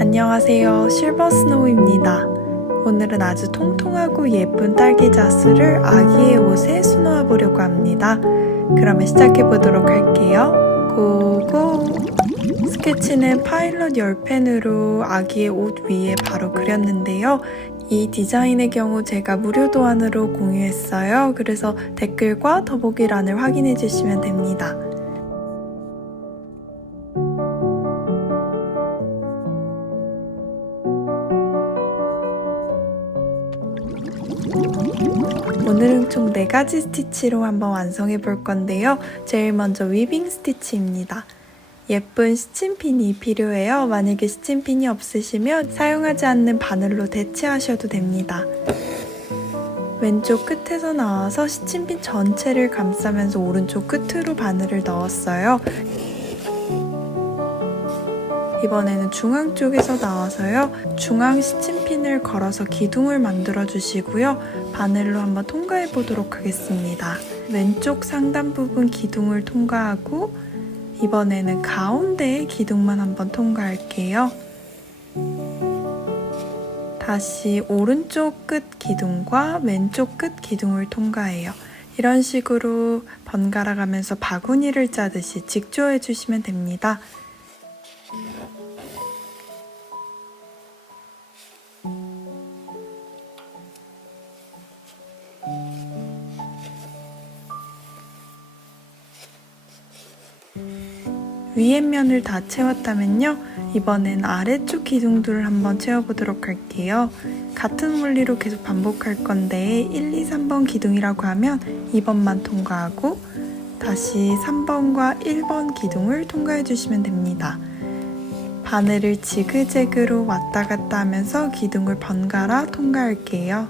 안녕하세요. 실버 스노우입니다. 오늘은 아주 통통하고 예쁜 딸기 자수를 아기의 옷에 수놓아 보려고 합니다. 그러면 시작해 보도록 할게요. 고고! 스케치는 파일럿 10펜으로 아기의 옷 위에 바로 그렸는데요. 이 디자인의 경우 제가 무료 도안으로 공유했어요. 그래서 댓글과 더보기란을 확인해 주시면 됩니다. 총 4가지 스티치로 한번 완성해 볼 건데요. 제일 먼저 위빙 스티치입니다. 예쁜 스친핀이 필요해요. 만약에 스친핀이 없으시면 사용하지 않는 바늘로 대체하셔도 됩니다. 왼쪽 끝에서 나와서 스친핀 전체를 감싸면서 오른쪽 끝으로 바늘을 넣었어요. 이번에는 중앙 쪽에서 나와서요. 중앙 스친핀을 걸어서 기둥을 만들어 주시고요. 바늘로 한번 통과해 보도록 하겠습니다. 왼쪽 상단 부분 기둥을 통과하고 이번에는 가운데의 기둥만 한번 통과할게요. 다시 오른쪽 끝 기둥과 왼쪽 끝 기둥을 통과해요. 이런 식으로 번갈아 가면서 바구니를 짜듯이 직조해 주시면 됩니다. 위에 면을 다 채웠다면요. 이번엔 아래쪽 기둥들을 한번 채워보도록 할게요. 같은 원리로 계속 반복할 건데 1, 2, 3번 기둥이라고 하면 2번만 통과하고 다시 3번과 1번 기둥을 통과해 주시면 됩니다. 바늘을 지그재그로 왔다 갔다 하면서 기둥을 번갈아 통과할게요.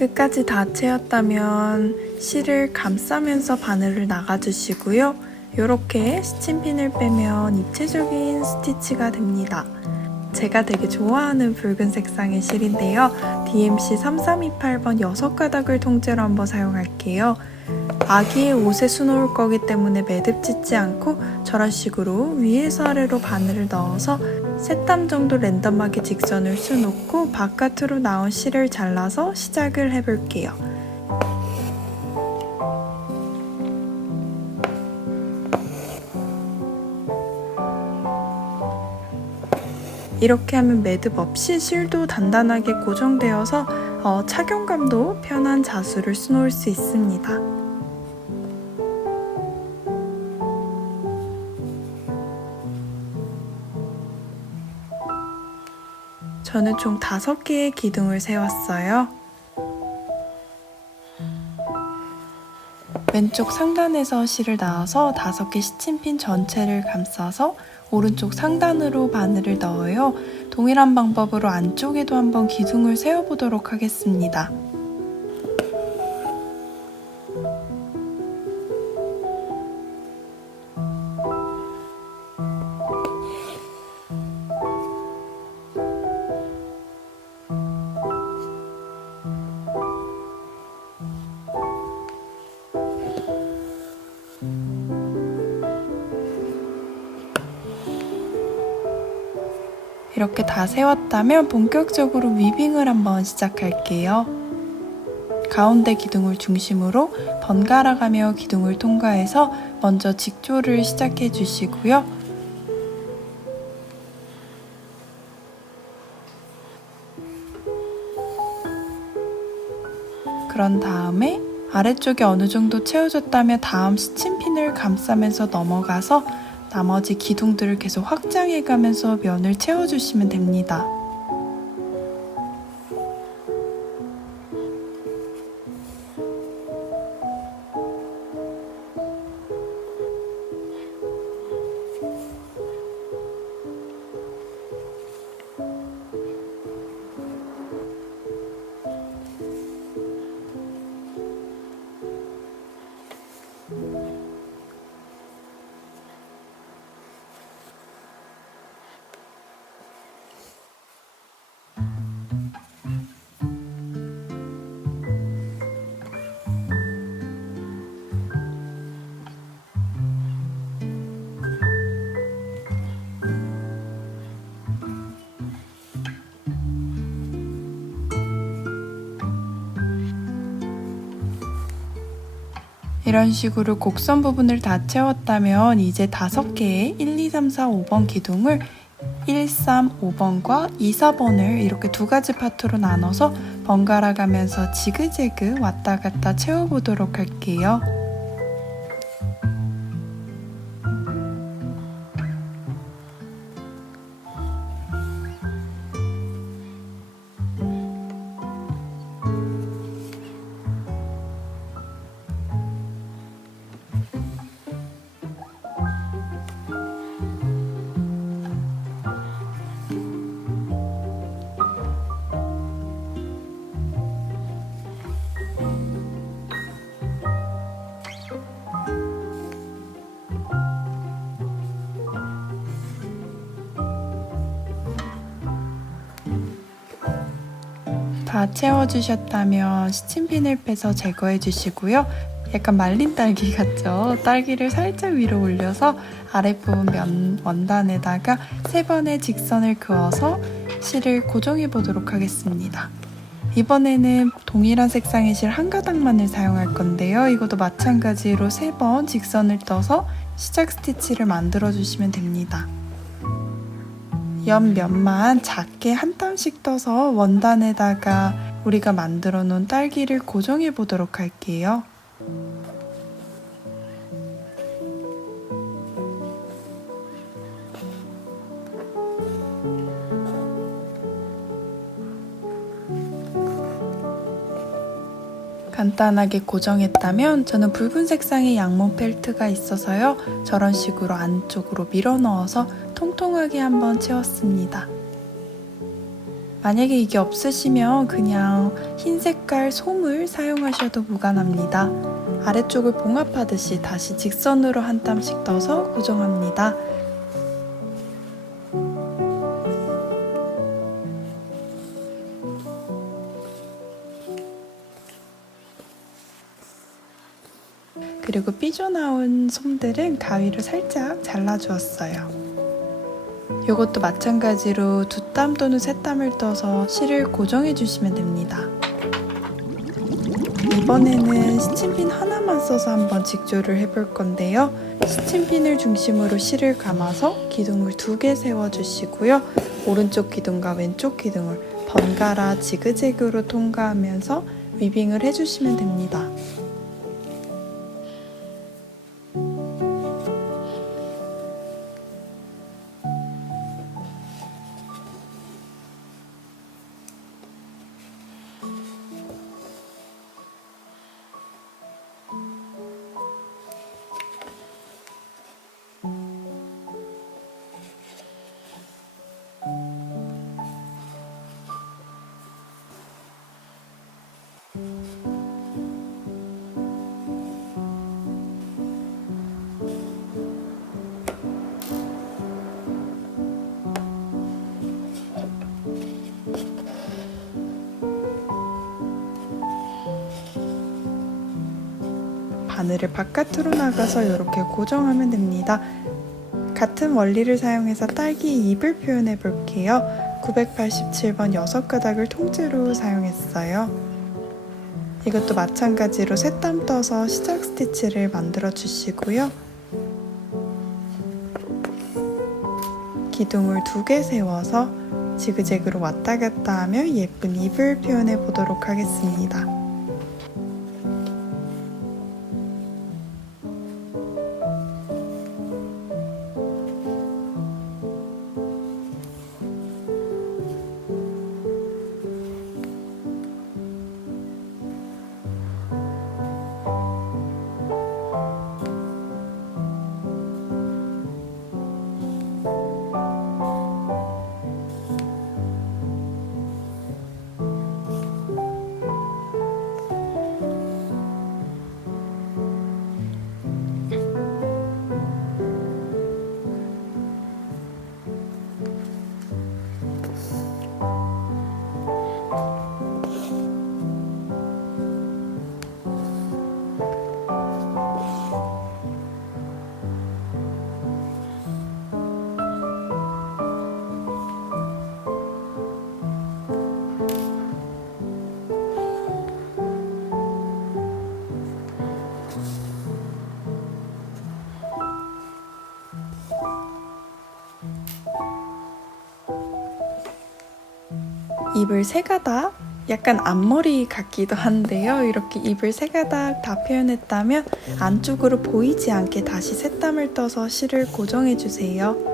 끝까지 다 채웠다면 실을 감싸면서 바늘을 나가주시고요. 이렇게 스친핀을 빼면 입체적인 스티치가 됩니다. 제가 되게 좋아하는 붉은 색상의 실인데요. DMC 3328번 6가닥을 통째로 한번 사용할게요. 아기의 옷에 수놓을 거기 때문에 매듭 짓지 않고 저런 식으로 위에서 아래로 바늘을 넣어서 세 땀 정도 랜덤하게 직선을 수놓고 바깥으로 나온 실을 잘라서 시작을 해볼게요. 이렇게 하면 매듭 없이 실도 단단하게 고정되어서 어, 착용감도 편한 자수를 수놓을 수 있습니다. 저는 총 5개의 기둥을 세웠어요. 왼쪽 상단에서 실을 나와서 5개 시침핀 전체를 감싸서 오른쪽 상단으로 바늘을 넣어요. 동일한 방법으로 안쪽에도 한번 기둥을 세워보도록 하겠습니다. 이렇게 다 세웠다면 본격적으로 위빙을 한번 시작할게요. 가운데 기둥을 중심으로 번갈아 가며 기둥을 통과해서 먼저 직조를 시작해 주시고요. 그런 다음에 아래쪽이 어느 정도 채워졌다면 다음 스친핀을 감싸면서 넘어가서 나머지 기둥들을 계속 확장해 가면서 면을 채워주시면 됩니다. 이런 식으로 곡선 부분을 다 채웠다면 이제 다섯 개의 1, 2, 3, 4, 5번 기둥을 1, 3, 5번과 2, 4번을 이렇게 두 가지 파트로 나눠서 번갈아 가면서 지그재그 왔다 갔다 채워보도록 할게요. 다 채워주셨다면 시침핀을 빼서 제거해 주시고요. 약간 말린 딸기 같죠? 딸기를 살짝 위로 올려서 아랫부분 면 원단에다가 세 번의 직선을 그어서 실을 고정해 보도록 하겠습니다. 이번에는 동일한 색상의 실 한 가닥만을 사용할 건데요. 이것도 마찬가지로 세 번 직선을 떠서 시작 스티치를 만들어 주시면 됩니다. 옆면만 작게 한 땀씩 떠서 원단에다가 우리가 만들어 놓은 딸기를 고정해 보도록 할게요. 간단하게 고정했다면 저는 붉은 색상의 양모 펠트가 있어서요. 저런 식으로 안쪽으로 밀어 넣어서 통통하게 한번 채웠습니다. 만약에 이게 없으시면 그냥 흰 색깔 솜을 사용하셔도 무관합니다. 아래쪽을 봉합하듯이 다시 직선으로 한 땀씩 떠서 고정합니다. 그리고 삐져나온 솜들은 가위로 살짝 잘라주었어요. 이것도 마찬가지로 두 땀 또는 세 땀을 떠서 실을 고정해 주시면 됩니다. 이번에는 시침핀 하나만 써서 한번 직조를 해볼 건데요. 시침핀을 중심으로 실을 감아서 기둥을 두 개 세워주시고요. 오른쪽 기둥과 왼쪽 기둥을 번갈아 지그재그로 통과하면서 위빙을 해주시면 됩니다. 바늘을 바깥으로 나가서 이렇게 고정하면 됩니다. 같은 원리를 사용해서 딸기 잎을 표현해 볼게요. 987번 6가닥을 통째로 사용했어요. 이것도 마찬가지로 세땀 떠서 시작 스티치를 만들어 주시고요. 기둥을 두 개 세워서 지그재그로 왔다 갔다 하며 예쁜 잎을 표현해 보도록 하겠습니다. 입을 세 가닥, 약간 앞머리 같기도 한데요. 이렇게 입을 세 가닥 다 표현했다면 안쪽으로 보이지 않게 다시 새땀을 떠서 실을 고정해 주세요.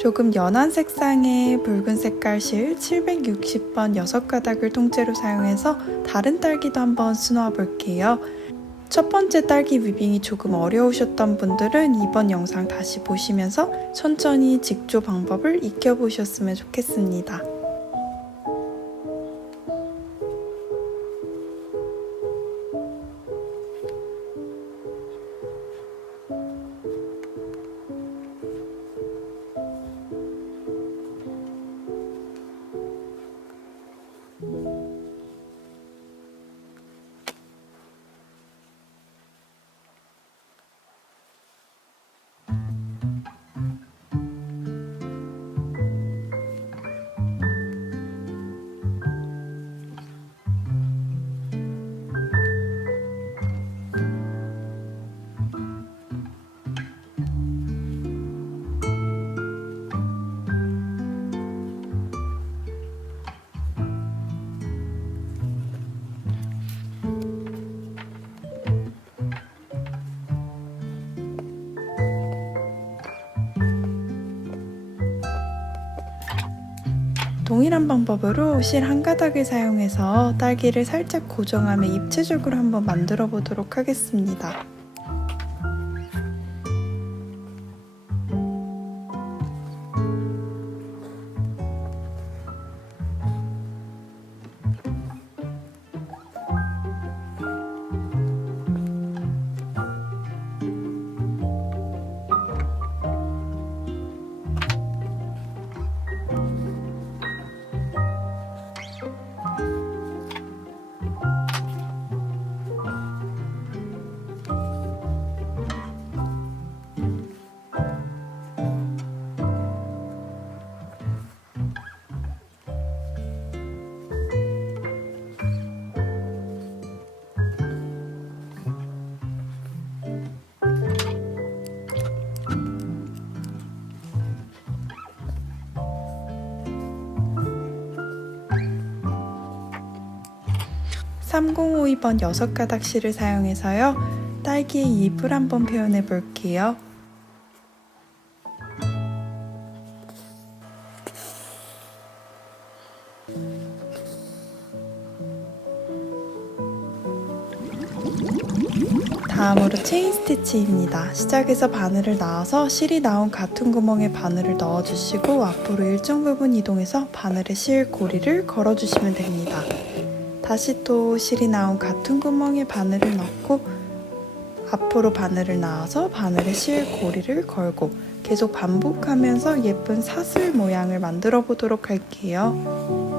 조금 연한 색상의 붉은 색깔 실 760번 6가닥을 통째로 사용해서 다른 딸기도 한번 수놓아 볼게요. 첫 번째 딸기 위빙이 조금 어려우셨던 분들은 이번 영상 다시 보시면서 천천히 직조 방법을 익혀보셨으면 좋겠습니다. 동일한 방법으로 실 한 가닥을 사용해서 딸기를 살짝 고정하며 입체적으로 한번 만들어 보도록 하겠습니다. (3052번) 6가닥 실을 사용해서요 딸기의 잎을 한번 표현해 볼게요. 다음으로 체인 스티치입니다. 시작해서 바늘을 나와서 실이 나온 같은 구멍에 바늘을 넣어주시고 앞으로 일정 부분 이동해서 바늘에 실 고리를 걸어주시면 됩니다. 다시 또 실이 나온 같은 구멍에 바늘을 넣고 앞으로 바늘을 나와서 바늘에 실 고리를 걸고 계속 반복하면서 예쁜 사슬 모양을 만들어 보도록 할게요.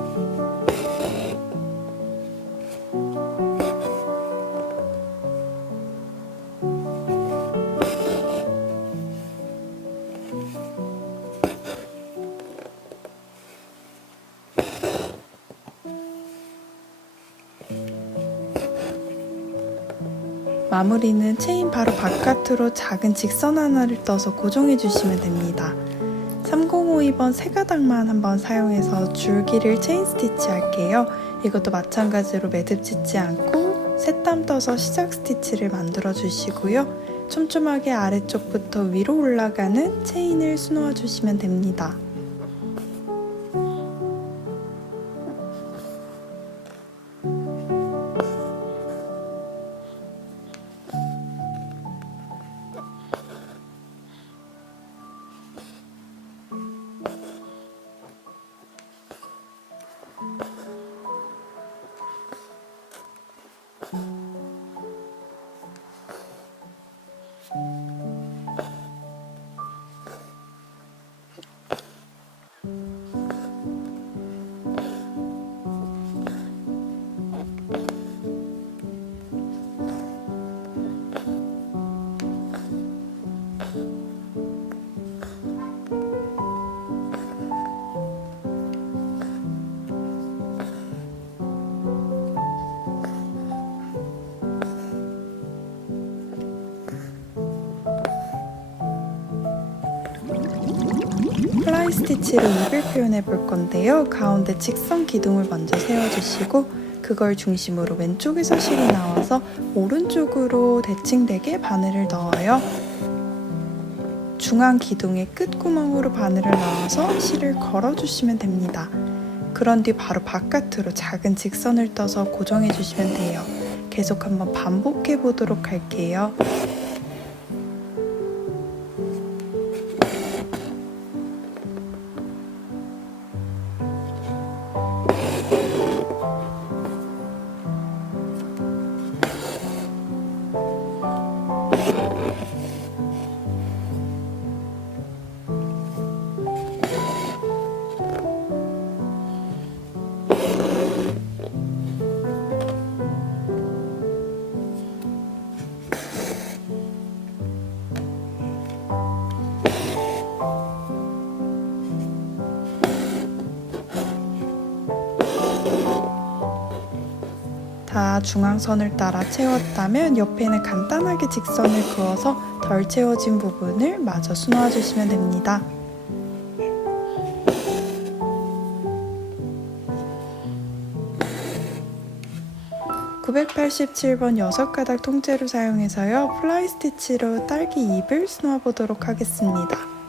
마무리는 체인 바로 바깥으로 작은 직선 하나를 떠서 고정해 주시면 됩니다. 3052번 세 가닥만 한번 사용해서 줄기를 체인 스티치 할게요. 이것도 마찬가지로 매듭 짓지 않고 새땀 떠서 시작 스티치를 만들어 주시고요. 촘촘하게 아래쪽부터 위로 올라가는 체인을 수놓아 주시면 됩니다. 스티치로 입을 표현해 볼 건데요. 가운데 직선 기둥을 먼저 세워주시고 그걸 중심으로 왼쪽에서 실이 나와서 오른쪽으로 대칭되게 바늘을 넣어요. 중앙 기둥의 끝구멍으로 바늘을 넣어서 실을 걸어주시면 됩니다. 그런 뒤 바로 바깥으로 작은 직선을 떠서 고정해 주시면 돼요. 계속 한번 반복해 보도록 할게요. 다 중앙선을 따라 채웠다면 옆에는 간단하게 직선을 그어서 덜 채워진 부분을 마저 수놓아 주시면 됩니다. (987번) 여섯 가닥 통째로 사용해서요 플라이 스티치로 딸기 잎을 수놓아 보도록 하겠습니다.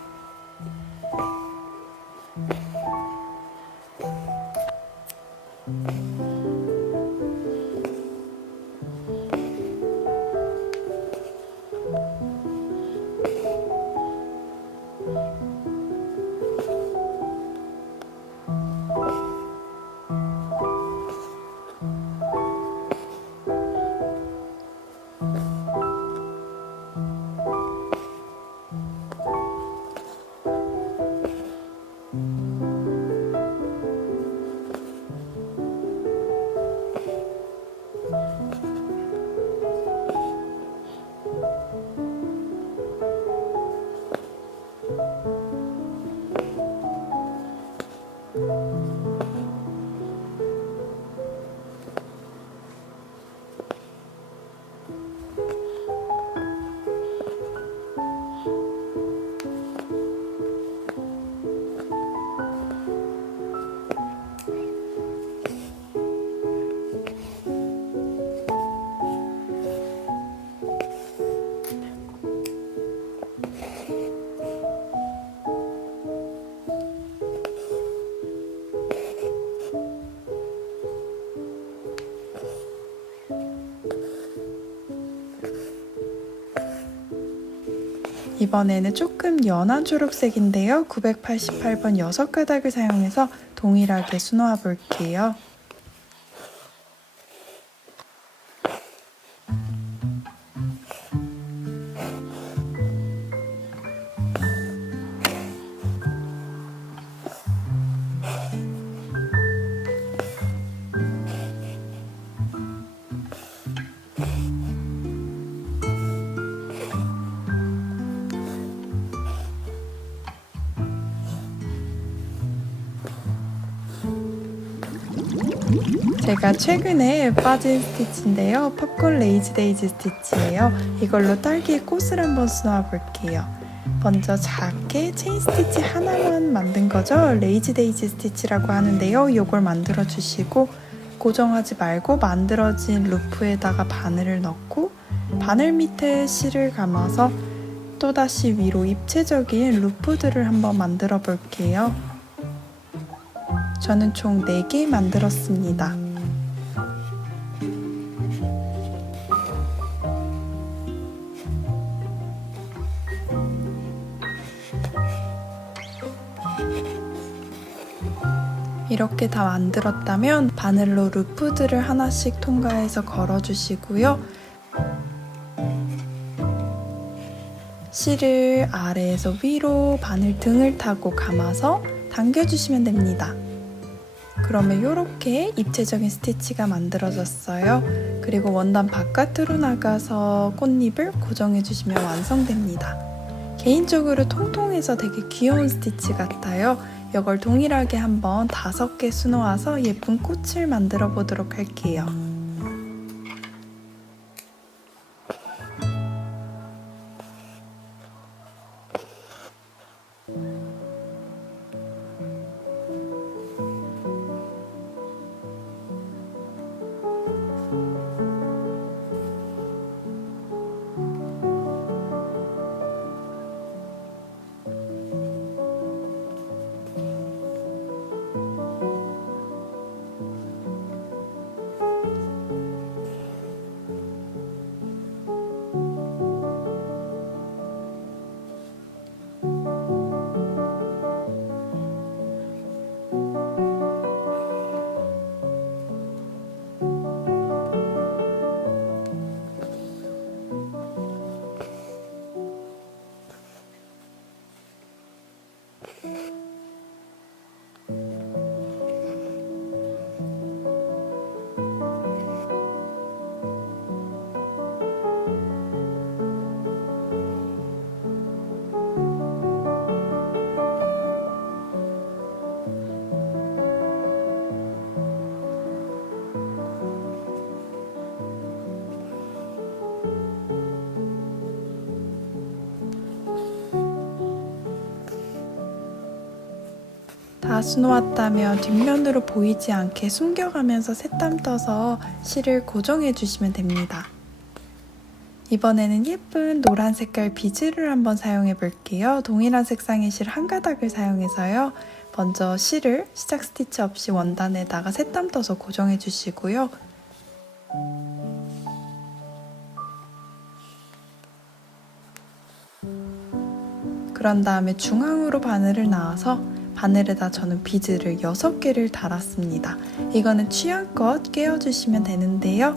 이번에는 조금 연한 초록색인데요. 988번 6가닥을 사용해서 동일하게 수놓아 볼게요. 제가 최근에 빠진 스티치인데요. 팝콘 레이즈 데이지 스티치예요. 이걸로 딸기의 꽃을 한번 수놓아 볼게요. 먼저 작게 체인 스티치 하나만 만든 거죠. 레이즈 데이지 스티치라고 하는데요. 이걸 만들어 주시고 고정하지 말고 만들어진 루프에다가 바늘을 넣고 바늘 밑에 실을 감아서 또다시 위로 입체적인 루프들을 한번 만들어 볼게요. 저는 총 4개 만들었습니다. 이렇게 다 만들었다면 바늘로 루프들을 하나씩 통과해서 걸어주시고요. 실을 아래에서 위로 바늘 등을 타고 감아서 당겨주시면 됩니다. 그러면 이렇게 입체적인 스티치가 만들어졌어요. 그리고 원단 바깥으로 나가서 꽃잎을 고정해 주시면 완성됩니다. 개인적으로 통통해서 되게 귀여운 스티치 같아요. 이걸 동일하게 한번 다섯 개 수놓아서 예쁜 꽃을 만들어 보도록 할게요. 수놓았다면 뒷면으로 보이지 않게 숨겨가면서 새땀 떠서 실을 고정해 주시면 됩니다. 이번에는 예쁜 노란 색깔 비즈를 한번 사용해 볼게요. 동일한 색상의 실 한 가닥을 사용해서요. 먼저 실을 시작 스티치 없이 원단에다가 새땀 떠서 고정해 주시고요. 그런 다음에 중앙으로 바늘을 나와서 바늘에다 저는 비즈를 6개를 달았습니다. 이거는 취향껏 깨워주시면 되는데요.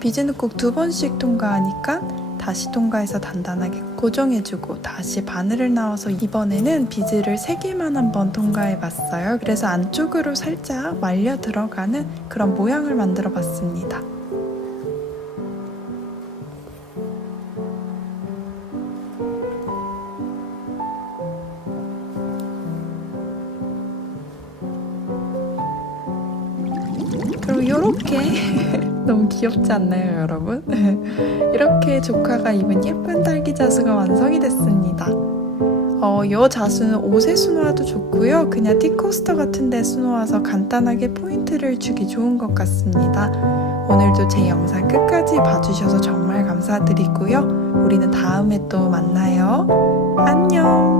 비즈는 꼭 두 번씩 통과하니까 다시 통과해서 단단하게 고정해주고 다시 바늘을 나와서 이번에는 비즈를 3개만 한번 통과해봤어요. 그래서 안쪽으로 살짝 말려 들어가는 그런 모양을 만들어 봤습니다. 이렇게 너무 귀엽지 않나요, 여러분? 이렇게 조카가 입은 예쁜 딸기 자수가 완성이 됐습니다. 어, 이 자수는 옷에 수놓아도 좋고요. 그냥 티코스터 같은 데 수놓아서 간단하게 포인트를 주기 좋은 것 같습니다. 오늘도 제 영상 끝까지 봐주셔서 정말 감사드리고요. 우리는 다음에 또 만나요. 안녕!